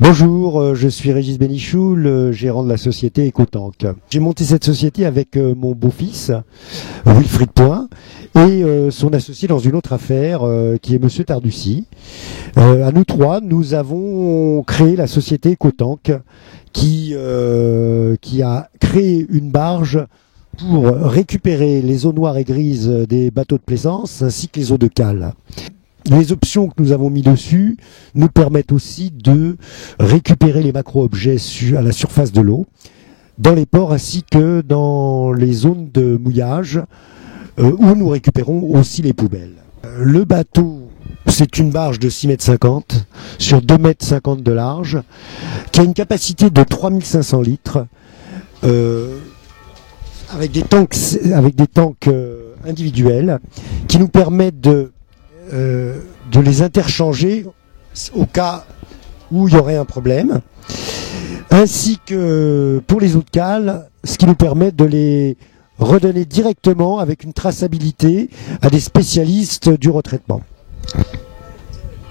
Bonjour, je suis Régis Bénichou, le gérant de la société EcoTank. J'ai monté cette société avec mon beau-fils, Wilfried Point, et son associé dans une autre affaire, qui est Monsieur Tarducy. À nous trois, nous avons créé la société EcoTank, qui a créé une barge pour récupérer les eaux noires et grises des bateaux de plaisance, ainsi que les eaux de cale. Les options que nous avons mis dessus nous permettent aussi de récupérer les macro-objets à la surface de l'eau, dans les ports ainsi que dans les zones de mouillage, où nous récupérons aussi les poubelles. Le bateau, c'est une barge de 6,50 m sur 2,50 m de large, qui a une capacité de 3500 litres, avec des tanks individuels, qui nous permettent de les interchanger au cas où il y aurait un problème, ainsi que pour les eaux de cale, ce qui nous permet de les redonner directement avec une traçabilité à des spécialistes du retraitement.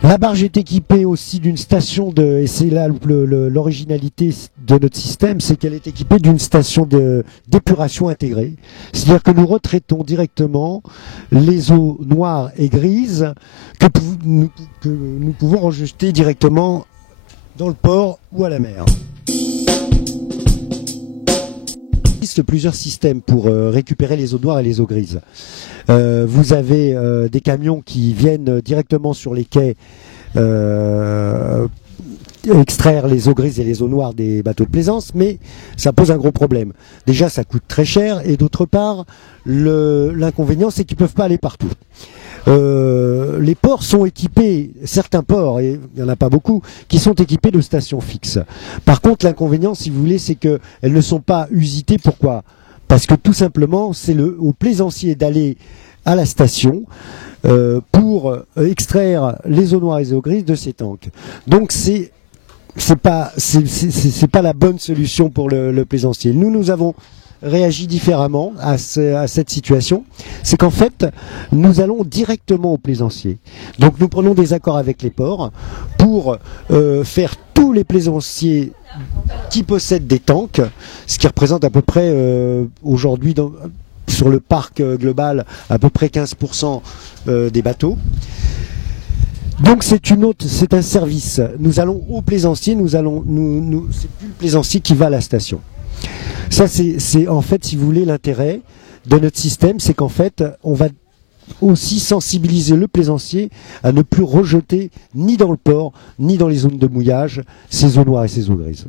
La barge est équipée aussi d'une station et c'est là l'originalité de notre système, c'est qu'elle est équipée d'une station d'épuration intégrée. C'est-à-dire que nous retraitons directement les eaux noires et grises que nous pouvons rejeter directement dans le port ou à la mer. Il existe plusieurs systèmes pour récupérer les eaux noires et les eaux grises. Vous avez des camions qui viennent directement sur les quais extraire les eaux grises et les eaux noires des bateaux de plaisance, mais ça pose un gros problème. Déjà, ça coûte très cher, et d'autre part, l'inconvénient, c'est qu'ils ne peuvent pas aller partout. Les ports sont équipés, certains ports, et il n'y en a pas beaucoup, qui sont équipés de stations fixes. Par contre, l'inconvénient, si vous voulez, c'est qu'elles ne sont pas usitées. Pourquoi ? Parce que tout simplement, c'est au plaisancier d'aller à la station pour extraire les eaux noires et les eaux grises de ces tanks. Donc c'est pas la bonne solution pour le plaisancier. Nous avons réagi différemment à cette situation. C'est qu'en fait, nous allons directement au plaisancier. Donc nous prenons des accords avec les ports pour faire tous les plaisanciers qui possèdent des tanks, ce qui représente à peu près aujourd'hui sur le parc global à peu près 15% des bateaux. Donc c'est un service. Nous allons au plaisancier, c'est plus le plaisancier qui va à la station. Ça c'est en fait, si vous voulez, l'intérêt de notre système, c'est qu'en fait on va aussi sensibiliser le plaisancier à ne plus rejeter ni dans le port ni dans les zones de mouillage ces eaux noires et ces eaux grises.